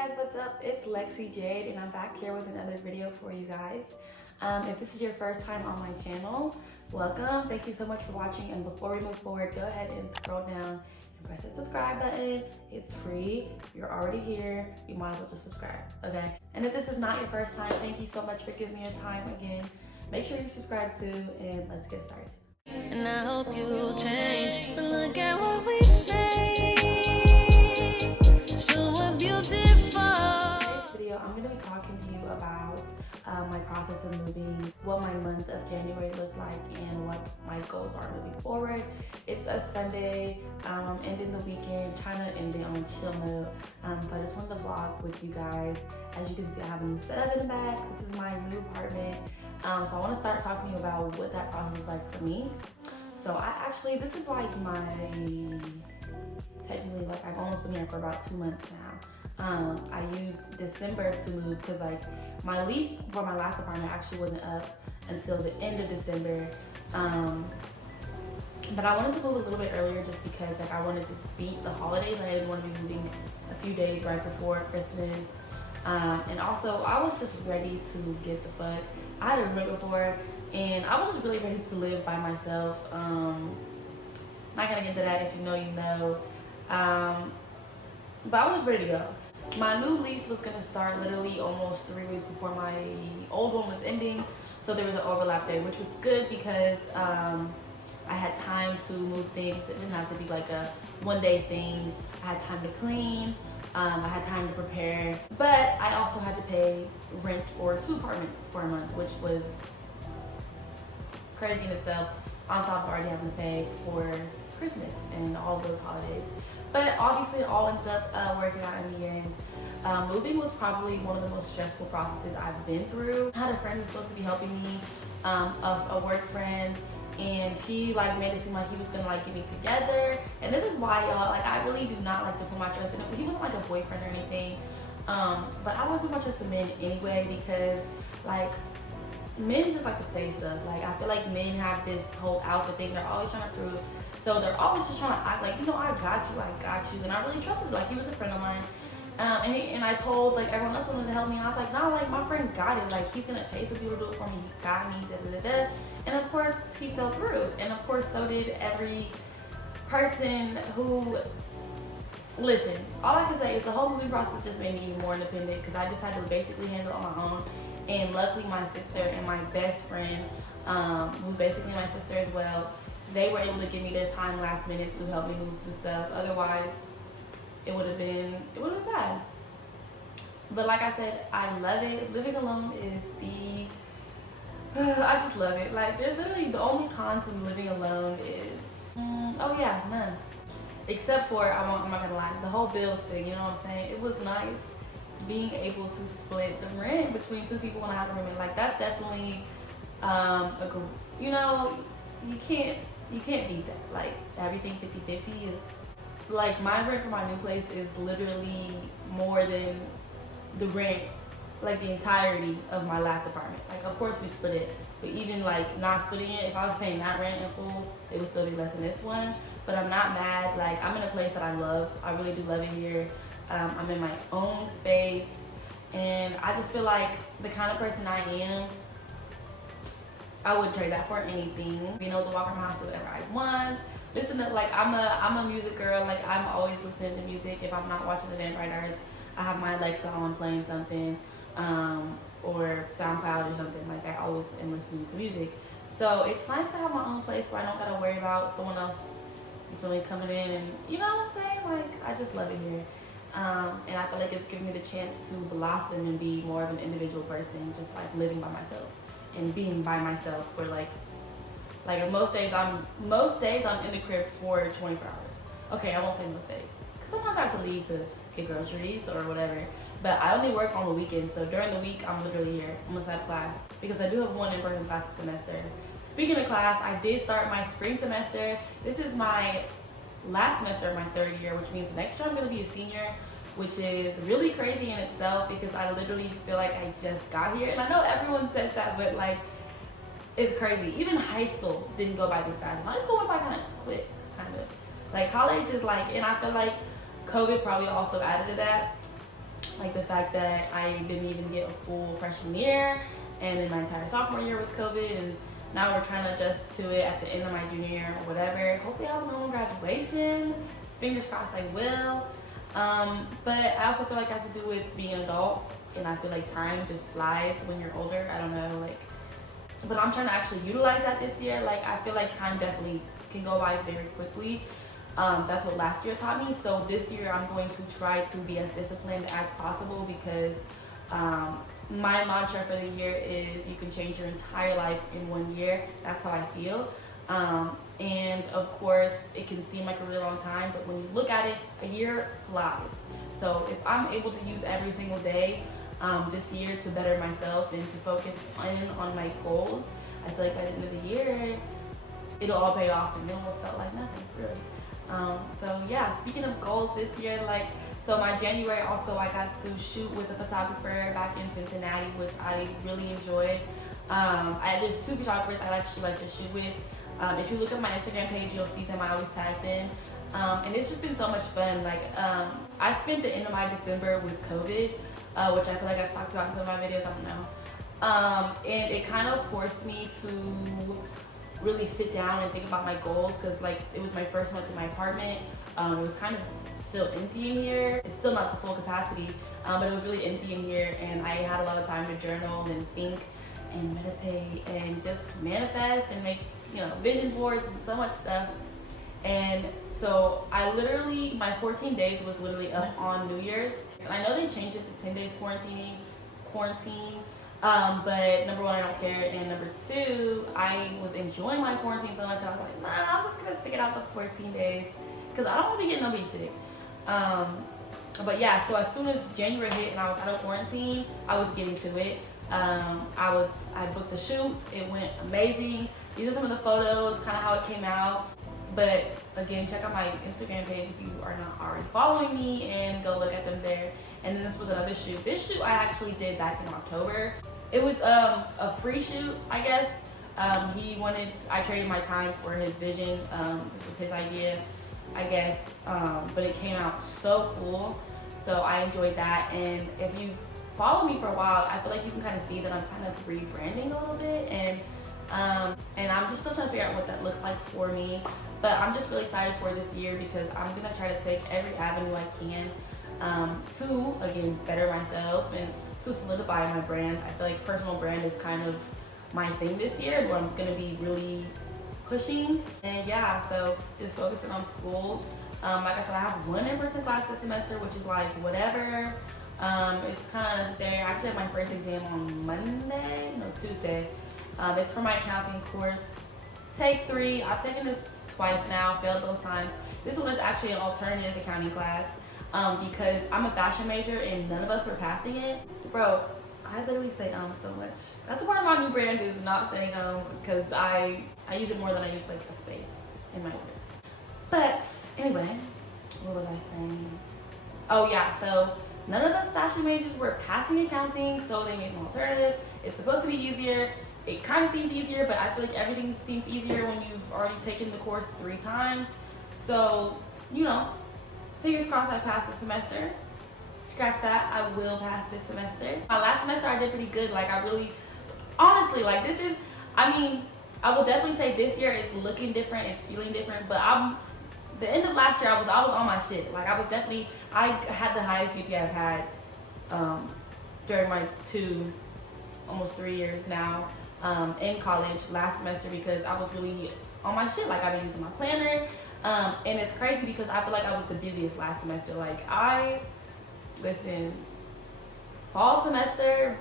guys, what's up? It's Lexi Jade and I'm back here with another video for you guys. If this is your first time on my channel, welcome. Thank you so much for watching, and before we move forward, go ahead and scroll down and press the subscribe button. It's free. You're already here. You might as well just subscribe, okay? And if this is not your first time, thank you so much for giving me your time again. Make sure you subscribe too, and let's get started. And I hope you'll change. But look at what we made. Sure was beautiful. Today's video, I'm going to be talking to you about my process of moving, what my month of January looked like, and what my goals are moving forward. It's a Sunday. I'm ending the weekend, trying to end it on a chill note. So I just wanted to vlog with you guys. As you can see, I have a new setup in the back. This is my new apartment. So I want to start talking to you about what that process was like for me. So this is like technically like I've almost been here for about 2 months now. I used December to move because like my lease for my last apartment actually wasn't up until the end of December. But I wanted to move a little bit earlier just because like I wanted to beat the holidays. I didn't want to be moving a few days right before Christmas. And also I was just ready to get the fuck out of it before, and I was just really ready to live by myself. Not gonna get into that. If you know, you know. But I was just ready to go. My new lease was gonna start literally almost 3 weeks before my old one was ending, so there was an overlap there, which was good because I had time to move things. It didn't have to be like a one-day thing. I had time to clean. I had time to prepare, but I also had to pay rent for 2 apartments for a month, which was crazy in itself, on top of already having to pay for Christmas and all of those holidays. But obviously it all ended up working out in the end. Moving was probably one of the most stressful processes I've been through. I had a friend who was supposed to be helping me, a work friend, and he like made it seem like he was gonna like get me together. And this is why, y'all, like I really do not like to put my trust in him. He wasn't like a boyfriend or anything, but I don't put my trust in men anyway, because like men just like to say stuff. Like I feel like men have this whole alpha thing. They're always trying to prove. So they're always just trying to act like, you know, I got you. And I really trusted him. Like he was a friend of mine. And I told like everyone else wanted to help me, and I was like, no, like my friend got it. Like he's gonna pay some people to do it for me. He got me, da da da da. And of course he fell through. And of course so did every person who, listen, all I can say is the whole moving process just made me even more independent, because I just had to basically handle it on my own. And luckily my sister and my best friend, who's basically my sister as well, they were able to give me their time last minute to help me move some stuff. Otherwise, it would have been bad. But like I said, I love it. Living alone is I just love it. Like there's literally the only con to living alone is, none. Except for, I'm not gonna lie, the whole bills thing, you know what I'm saying? It was nice being able to split the rent between 2 people when I have a roommate. Like that's definitely, you know, you can't beat that. Like everything 50-50 is, like my rent for my new place is literally more than the rent, like the entirety of my last apartment. Like of course we split it, but even like not splitting it, if I was paying that rent in full, it would still be less than this one. But I'm not mad. Like I'm in a place that I love. I really do love it here. I'm in my own space, and I just feel like the kind of person I am, I wouldn't trade that for anything. Being able to walk around my house, do whatever I want. Listen to, like, I'm a music girl. Like I'm always listening to music. If I'm not watching The Vampire Diaries, I have my Alexa on playing something, or SoundCloud or something. Like I always am listening to music. So it's nice to have my own place where I don't gotta worry about someone else, you feel me, coming in, and you know what I'm saying? Like I just love it here. And I feel like it's giving me the chance to blossom and be more of an individual person, just like living by myself and being by myself for like most days I'm in the crib for 24 hours. Okay, I won't say most days, because sometimes I have to leave to get groceries or whatever, but I only work on the weekends. So during the week I'm literally here unless I have class, because I do have one in-person class this semester. Speaking of class, I did start my spring semester. This is my last semester of my 3rd year, which means next year I'm going to be a senior, which is really crazy in itself, because I literally feel like I just got here. And I know everyone says that, but like it's crazy. Even high school didn't go by this fast. High school went by kind of quick, kind of. Like college is like, and I feel like COVID probably also added to that. Like the fact that I didn't even get a full freshman year, and then my entire sophomore year was COVID, and now we're trying to adjust to it at the end of my junior year or whatever. Hopefully I'll have a normal graduation. Fingers crossed I will. But I also feel like it has to do with being an adult, and I feel like time just flies when you're older. I don't know, like, but I'm trying to actually utilize that this year. Like, I feel like time definitely can go by very quickly. That's what last year taught me. So this year I'm going to try to be as disciplined as possible, because my mantra for the year is you can change your entire life in 1 year. That's how I feel. And of course, it can seem like a really long time, but when you look at it, a year flies. So if I'm able to use every single day this year to better myself and to focus on my goals, I feel like by the end of the year, it'll all pay off and it'll felt like nothing, really. So yeah, speaking of goals this year, like, so my January also, I got to shoot with a photographer back in Cincinnati, which I really enjoyed. There's 2 photographers I actually like to shoot with. If you look at my Instagram page, you'll see them. I always tag them. And it's just been so much fun. Like, I spent the end of my December with COVID, which I feel like I've talked about in some of my videos, I don't know. And it kind of forced me to really sit down and think about my goals, because like it was my first month in my apartment. It was kind of still empty in here. It's still not to full capacity, but it was really empty in here, and I had a lot of time to journal and think and meditate and just manifest and make, you know, vision boards and so much stuff. And so I literally, my 14 days was literally up on New Year's. And I know they changed it to 10 days quarantine. But number 1, I don't care. And number 2, I was enjoying my quarantine so much. I was like, nah, I'm just gonna stick it out the 14 days, because I don't want to be getting nobody sick. But yeah, so as soon as January hit and I was out of quarantine, I was getting to it. I booked the shoot. It went amazing. These are some of the photos, kind of how it came out. But again, check out my Instagram page if you are not already following me, and go look at them there. And then this was another shoot. This shoot I actually did back in October. It was a free shoot, I guess. I traded my time for his vision. This was his idea, I guess. But it came out so cool. So I enjoyed that. And if you've followed me for a while, I feel like you can kind of see that I'm kind of rebranding a little bit. And I'm just still trying to figure out what that looks like for me. But I'm just really excited for this year, because I'm gonna try to take every avenue I can to, again, better myself and to solidify my brand. I feel like personal brand is kind of my thing this year, what I'm gonna be really pushing. And yeah, so just focusing on school. Like I said, I have 1 in-person class this semester, which is like whatever. It's kind of necessary. I actually have my first exam on Tuesday. It's for my accounting course. Take 3. I've taken this twice now, failed both times. This one is actually an alternative accounting class, because I'm a fashion major and none of us were passing it. Bro, I literally say so much. That's a part of my new brand, is not saying because I use it more than I use like a space in my words. But anyway, what was I saying? Oh yeah, so none of us fashion majors were passing accounting, so they made an alternative. It's supposed to be easier. It kind of seems easier, but I feel like everything seems easier when you've already taken the course 3 times. So, you know, fingers crossed I pass this semester. Scratch that, I will pass this semester. My last semester I did pretty good. Like, I really, honestly, like this is, I mean, I will definitely say this year it's looking different, it's feeling different, but the end of last year I was on my shit. Like I had the highest GPA I've had during my almost 3 years now in college last semester, because I was really on my shit. Like, I've been using my planner, and it's crazy because I feel like I was the busiest last semester. Like, listen, fall semester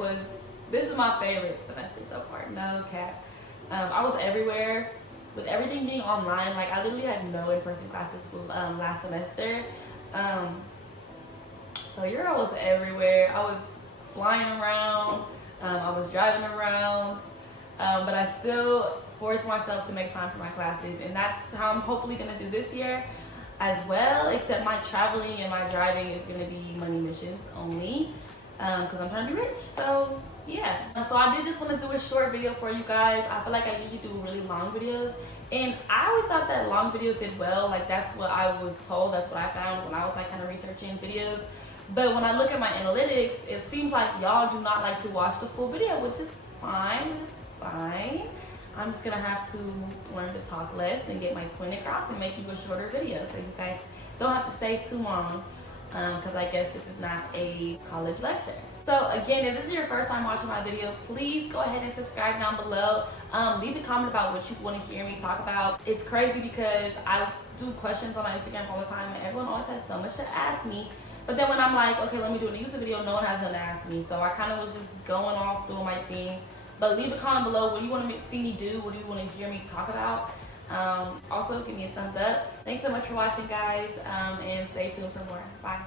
this was my favorite semester so far, no cap. I was everywhere. With everything being online, like I literally had no in-person classes last semester. So your girl was everywhere. I was flying around, I was driving around, but I still forced myself to make time for my classes, and that's how I'm hopefully gonna do this year as well, except my traveling and my driving is gonna be money missions only, because I'm trying to be rich. So yeah, so I did just want to do a short video for you guys. I feel like I usually do really long videos, and I always thought that long videos did well. Like, that's what I was told, that's what I found when I was like kind of researching videos. But when I look at my analytics, it seems like y'all do not like to watch the full video, which is fine. It's fine. I'm just gonna have to learn to talk less and get my point across and make you a shorter video so you guys don't have to stay too long, because I guess this is not a college lecture. So again, if this is your first time watching my video, please go ahead and subscribe down below. Leave a comment about what you want to hear me talk about. It's crazy because I do questions on my Instagram all the time and everyone always has so much to ask me. But then when I'm like, okay, let me do a YouTube video, no one has nothing to ask me. So I kind of was just going off doing my thing. But leave a comment below. What do you want to see me do? What do you want to hear me talk about? Also, give me a thumbs up. Thanks so much for watching, guys, and stay tuned for more. Bye.